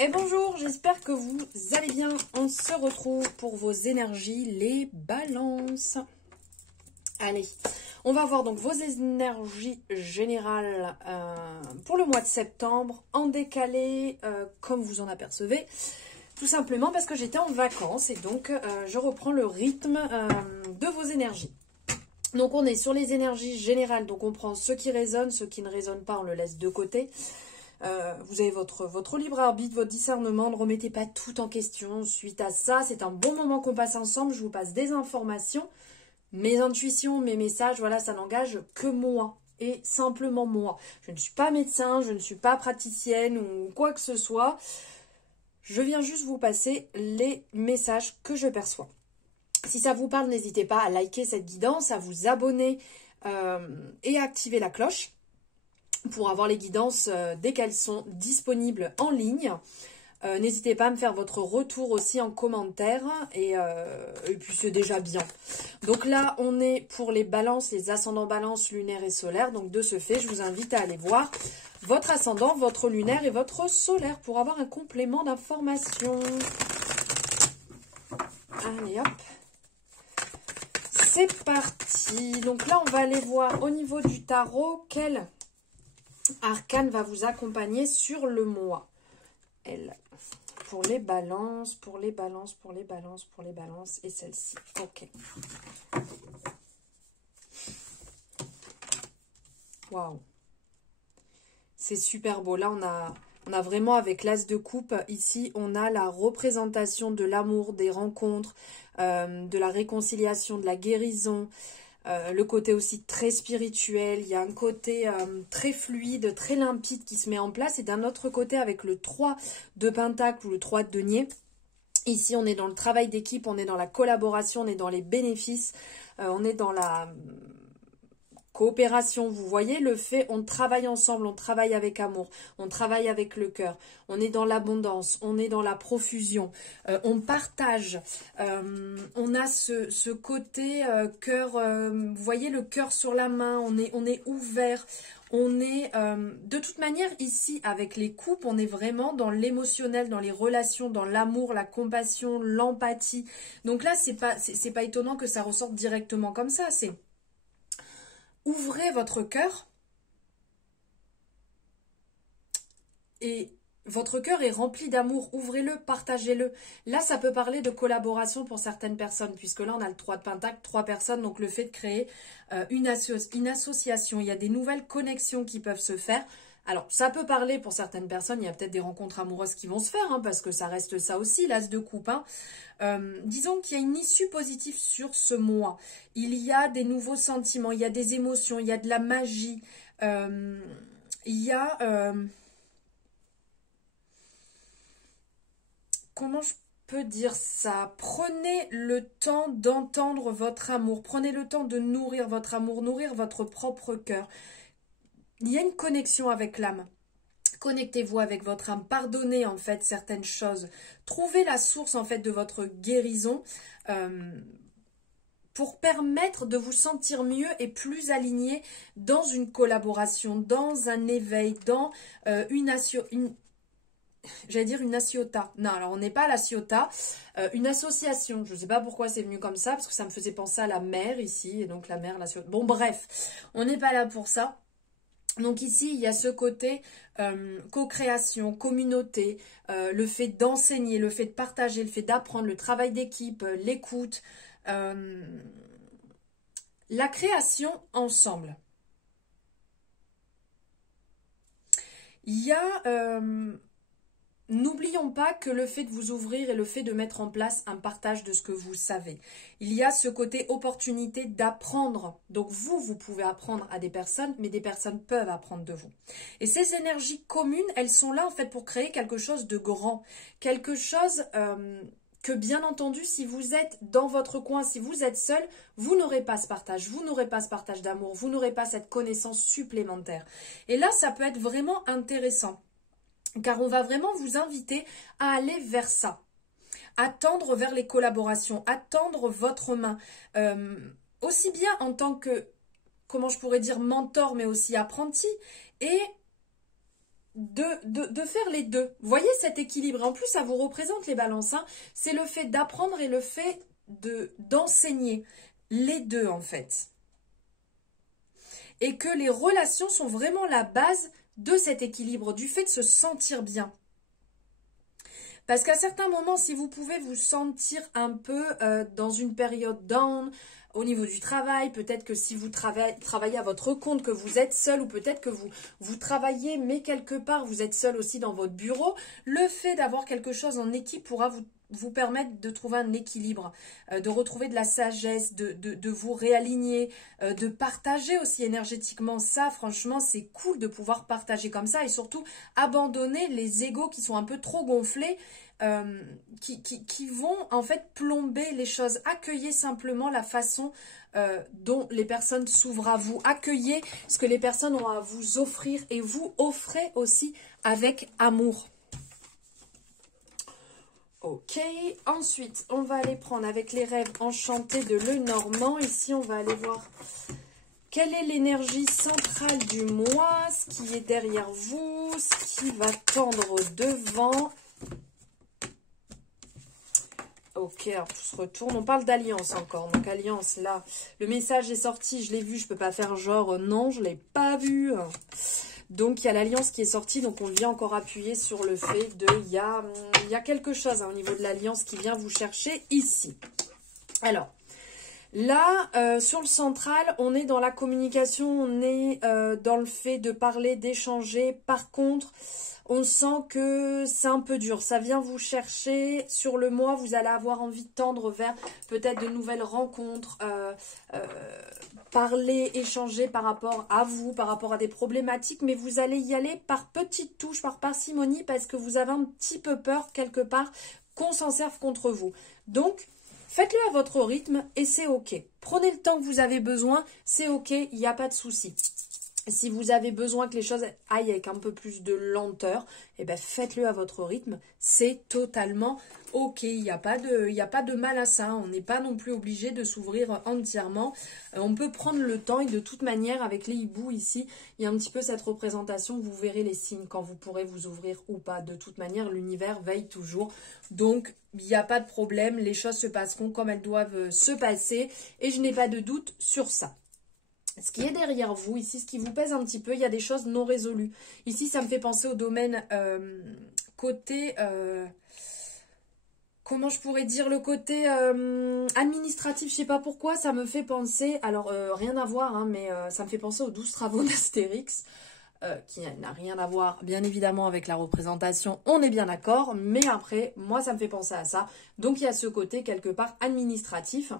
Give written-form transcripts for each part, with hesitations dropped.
Et bonjour, j'espère que vous allez bien. On se retrouve pour vos énergies, les balances. Allez, on va voir donc vos énergies générales pour le mois de septembre, en décalé, comme vous en apercevez. Tout simplement parce que j'étais en vacances et donc je reprends le rythme de vos énergies. Donc on est sur les énergies générales, donc on prend ce qui résonne, ce qui ne résonne pas, on le laisse de côté. Vous avez votre libre arbitre, votre discernement, ne remettez pas tout en question suite à ça. C'est un bon moment qu'on passe ensemble, je vous passe des informations, mes intuitions, mes messages, voilà, ça n'engage que moi et simplement moi. Je ne suis pas médecin, je ne suis pas praticienne ou quoi que ce soit. Je viens juste vous passer les messages que je perçois. Si ça vous parle, n'hésitez pas à liker cette guidance, à vous abonner et à activer la cloche pour avoir les guidances dès qu'elles sont disponibles en ligne. N'hésitez pas à me faire votre retour aussi en commentaire et puis c'est déjà bien. Donc là, on est pour les balances, les ascendants balance, lunaire et solaire. Donc de ce fait, je vous invite à aller voir votre ascendant, votre lunaire et votre solaire pour avoir un complément d'information. Allez hop, c'est parti. Donc là, on va aller voir au niveau du tarot quel arcane va vous accompagner sur le mois. Elle, pour les balances, pour les balances, pour les balances, pour les balances et celle-ci. Ok. Waouh. C'est super beau. Là, on a vraiment avec l'as de coupe, ici, on a la représentation de l'amour, des rencontres, de la réconciliation, de la guérison. Le côté aussi très spirituel, il y a un côté très fluide, très limpide qui se met en place. Et d'un autre côté, avec le 3 de Pentacle ou le 3 de Denier, ici on est dans le travail d'équipe, on est dans la collaboration, on est dans les bénéfices, on est dans la coopération. Vous voyez le fait, on travaille ensemble, on travaille avec amour, on travaille avec le cœur, on est dans l'abondance, on est dans la profusion, on partage, on a ce côté cœur, vous voyez le cœur sur la main, on est ouvert, on est de toute manière ici avec les coupes, on est vraiment dans l'émotionnel, dans les relations, dans l'amour, la compassion, l'empathie. Donc là c'est pas étonnant que ça ressorte directement comme ça, c'est ouvrez votre cœur et votre cœur est rempli d'amour. Ouvrez-le, partagez-le. Là, ça peut parler de collaboration pour certaines personnes, puisque là, on a le 3 de Pentacle, 3 personnes. Donc, le fait de créer une association. Il y a des nouvelles connexions qui peuvent se faire. Alors, ça peut parler pour certaines personnes. Il y a peut-être des rencontres amoureuses qui vont se faire, hein, parce que ça reste ça aussi, l'as de coupe. Hein. Disons qu'il y a une issue positive sur ce mois. Il y a des nouveaux sentiments, il y a des émotions, il y a de la magie. Il y a... comment je peux dire ça? Prenez le temps d'entendre votre amour. Prenez le temps de nourrir votre amour, nourrir votre propre cœur. Il y a une connexion avec l'âme. Connectez-vous avec votre âme, pardonnez en fait certaines choses, trouvez la source en fait de votre guérison pour permettre de vous sentir mieux et plus aligné dans une collaboration, dans un éveil, dans j'allais dire une assiota. Non, alors on n'est pas à l'assiota, une association. Je ne sais pas pourquoi c'est venu comme ça, parce que ça me faisait penser à la mer ici, et donc la mer, l'assiota. Bon bref, on n'est pas là pour ça. Donc ici, il y a ce côté co-création, communauté, le fait d'enseigner, le fait de partager, le fait d'apprendre, le travail d'équipe, l'écoute, la création ensemble. Il y a... n'oublions pas que le fait de vous ouvrir et le fait de mettre en place un partage de ce que vous savez. Il y a ce côté opportunité d'apprendre. Donc vous pouvez apprendre à des personnes, mais des personnes peuvent apprendre de vous. Et ces énergies communes, elles sont là en fait pour créer quelque chose de grand. Quelque chose que bien entendu, si vous êtes dans votre coin, si vous êtes seul, vous n'aurez pas ce partage. Vous n'aurez pas ce partage d'amour. Vous n'aurez pas cette connaissance supplémentaire. Et là, ça peut être vraiment intéressant. Car on va vraiment vous inviter à aller vers ça, à tendre vers les collaborations, à tendre votre main, aussi bien en tant que, comment je pourrais dire, mentor, mais aussi apprenti, et de faire les deux. Vous voyez cet équilibre. En plus, ça vous représente les balances. Hein. C'est le fait d'apprendre et le fait d'enseigner. Les deux, en fait. Et que les relations sont vraiment la base de cet équilibre, du fait de se sentir bien. Parce qu'à certains moments, si vous pouvez vous sentir un peu dans une période down, au niveau du travail, peut-être que si vous travaillez à votre compte, que vous êtes seul, ou peut-être que vous travaillez, mais quelque part, vous êtes seul aussi dans votre bureau, le fait d'avoir quelque chose en équipe pourra vous permettre de trouver un équilibre, de retrouver de la sagesse, de vous réaligner, de partager aussi énergétiquement ça. Franchement, c'est cool de pouvoir partager comme ça et surtout abandonner les égos qui sont un peu trop gonflés, qui vont en fait plomber les choses. Accueillez simplement la façon dont les personnes s'ouvrent à vous. Accueillez ce que les personnes ont à vous offrir et vous offrez aussi avec amour. Ok, ensuite, on va aller prendre avec les rêves enchantés de Lenormand. Ici, on va aller voir quelle est l'énergie centrale du mois, ce qui est derrière vous, ce qui va tendre devant. Ok, alors tout se retourne. On parle d'alliance encore. Donc, alliance, là, le message est sorti, je l'ai vu, je ne peux pas faire genre non, je ne l'ai pas vu. Donc, il y a l'alliance qui est sortie, donc on vient encore appuyer sur le fait de... Il y a quelque chose au niveau de l'alliance qui vient vous chercher ici. Alors, là, sur le central, on est dans la communication, on est dans le fait de parler, d'échanger. Par contre, on sent que c'est un peu dur. Ça vient vous chercher. Sur le mois, vous allez avoir envie de tendre vers peut-être de nouvelles rencontres, parler, échanger par rapport à vous, par rapport à des problématiques, mais vous allez y aller par petites touches, par parcimonie, parce que vous avez un petit peu peur, quelque part, qu'on s'en serve contre vous. Donc, faites-le à votre rythme et c'est ok. Prenez le temps que vous avez besoin, c'est ok, il n'y a pas de souci. Si vous avez besoin que les choses aillent avec un peu plus de lenteur, eh ben faites-le à votre rythme. C'est totalement ok. Il n'y a pas de mal à ça. On n'est pas non plus obligé de s'ouvrir entièrement. On peut prendre le temps et de toute manière, avec les hiboux ici, il y a un petit peu cette représentation. Vous verrez les signes quand vous pourrez vous ouvrir ou pas. De toute manière, l'univers veille toujours. Donc, il n'y a pas de problème. Les choses se passeront comme elles doivent se passer. Et je n'ai pas de doute sur ça. Ce qui est derrière vous, ici, ce qui vous pèse un petit peu, il y a des choses non résolues. Ici, ça me fait penser au domaine côté... comment je pourrais dire, le côté administratif, je sais pas pourquoi, ça me fait penser... Alors, rien à voir, hein, mais ça me fait penser aux 12 travaux d'Astérix, qui n'a rien à voir, bien évidemment, avec la représentation, on est bien d'accord, mais après, moi, ça me fait penser à ça. Donc, il y a ce côté, quelque part, administratif,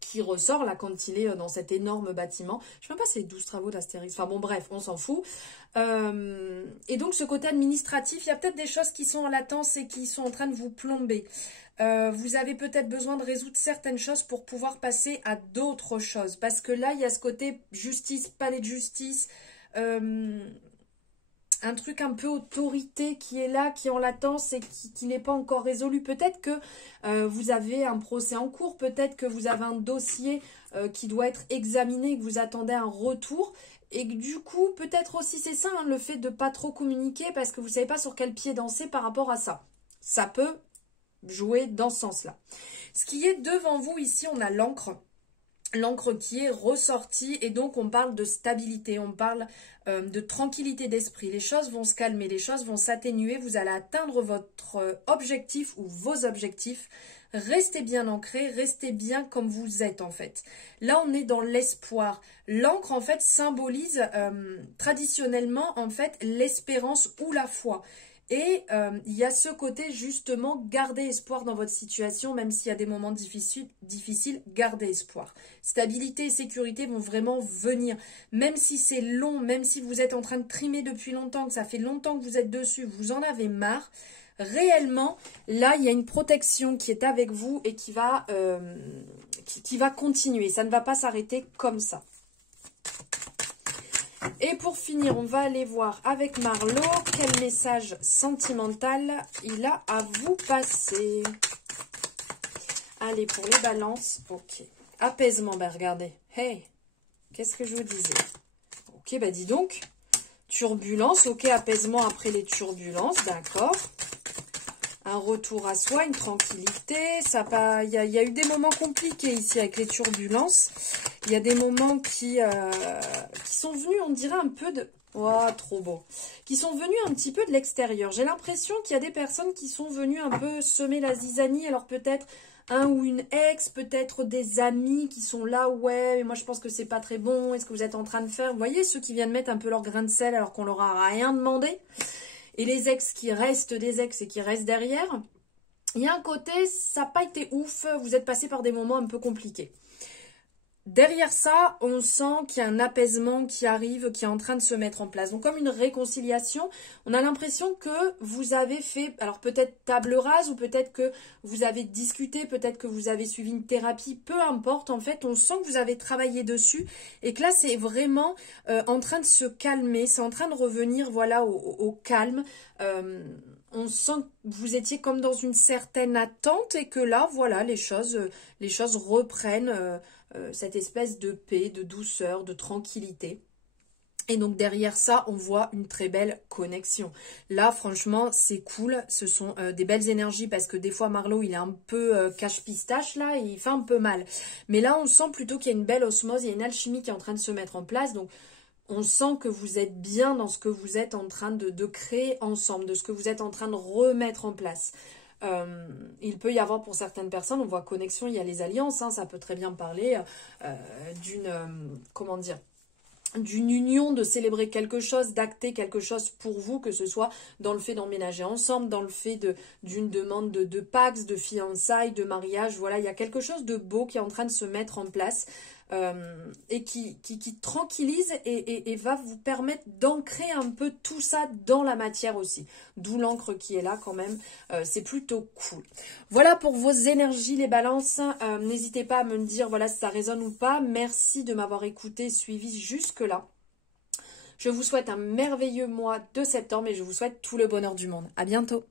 qui ressort là quand il est dans cet énorme bâtiment. Je ne sais même pas si c'est 12 travaux d'Astérix. Enfin bon, bref, on s'en fout. Et donc ce côté administratif, il y a peut-être des choses qui sont en latence et qui sont en train de vous plomber. Vous avez peut-être besoin de résoudre certaines choses pour pouvoir passer à d'autres choses. Parce que là, il y a ce côté justice, palais de justice, un truc un peu autorité qui est là, qui est en latence et qui n'est pas encore résolu. Peut-être que vous avez un procès en cours, peut-être que vous avez un dossier qui doit être examiné, que vous attendez un retour. Et que du coup, peut-être aussi c'est ça, hein, le fait de ne pas trop communiquer parce que vous ne savez pas sur quel pied danser par rapport à ça. Ça peut jouer dans ce sens-là. Ce qui est devant vous ici, on a l'encre. L'encre qui est ressortie et donc on parle de stabilité, on parle de tranquillité d'esprit. Les choses vont se calmer, les choses vont s'atténuer, vous allez atteindre votre objectif ou vos objectifs. Restez bien ancré, restez bien comme vous êtes en fait. Là on est dans l'espoir. L'encre en fait symbolise traditionnellement en fait l'espérance ou la foi. Et il y a ce côté justement, gardez espoir dans votre situation, même s'il y a des moments difficiles, gardez espoir. Stabilité et sécurité vont vraiment venir, même si c'est long, même si vous êtes en train de trimer depuis longtemps, que ça fait longtemps que vous êtes dessus, vous en avez marre. Réellement, là, il y a une protection qui est avec vous et qui va continuer. Ça ne va pas s'arrêter comme ça. Et pour finir, on va aller voir avec Marlo quel message sentimental il a à vous passer. Allez, pour les balances, ok. Apaisement, ben regardez. Hey, qu'est-ce que je vous disais? Ok, bah dis donc, Turbulence, ok, apaisement après les turbulences, d'accord. Un retour à soi, une tranquillité. Il y a eu des moments compliqués ici avec les turbulences. Il y a des moments qui sont venus, on dirait un peu de... Oh, trop beau. Qui sont venus un petit peu de l'extérieur. J'ai l'impression qu'il y a des personnes qui sont venues un peu semer la zizanie. Alors peut-être un ou une ex, peut-être des amis qui sont là. Ouais, mais moi je pense que c'est pas très bon. Est-ce que vous êtes en train de faire... Vous voyez, ceux qui viennent mettre un peu leur grain de sel alors qu'on leur a rien demandé. Et les ex qui restent des ex et qui restent derrière, il y a un côté, ça n'a pas été ouf, vous êtes passé par des moments un peu compliqués. Derrière ça, on sent qu'il y a un apaisement qui arrive, qui est en train de se mettre en place. Donc comme une réconciliation, on a l'impression que vous avez fait, alors peut-être table rase ou peut-être que vous avez discuté, peut-être que vous avez suivi une thérapie, peu importe. En fait, on sent que vous avez travaillé dessus et que là, c'est vraiment en train de se calmer, c'est en train de revenir voilà, au calme. On sent que vous étiez comme dans une certaine attente et que là, voilà, les choses reprennent cette espèce de paix, de douceur, de tranquillité. Et donc derrière ça, on voit une très belle connexion. Là, franchement, c'est cool. Ce sont des belles énergies parce que des fois, Marlo, il est un peu cache-pistache là, et il fait un peu mal. Mais là, on sent plutôt qu'il y a une belle osmose, il y a une alchimie qui est en train de se mettre en place. Donc, on sent que vous êtes bien dans ce que vous êtes en train de créer ensemble, de ce que vous êtes en train de remettre en place. Il peut y avoir pour certaines personnes, on voit connexion, il y a les alliances, hein, ça peut très bien parler comment dire, d'une union, de célébrer quelque chose, d'acter quelque chose pour vous, que ce soit dans le fait d'emménager ensemble, dans le fait d'une demande de Pax, de fiançailles, de mariage. Voilà, il y a quelque chose de beau qui est en train de se mettre en place et qui tranquillise et va vous permettre d'ancrer un peu tout ça dans la matière aussi. D'où l'encre qui est là quand même. C'est plutôt cool. Voilà pour vos énergies, les balances. N'hésitez pas à me dire voilà, si ça résonne ou pas. Merci de m'avoir écouté, suivi jusque-là. Je vous souhaite un merveilleux mois de septembre et je vous souhaite tout le bonheur du monde. À bientôt.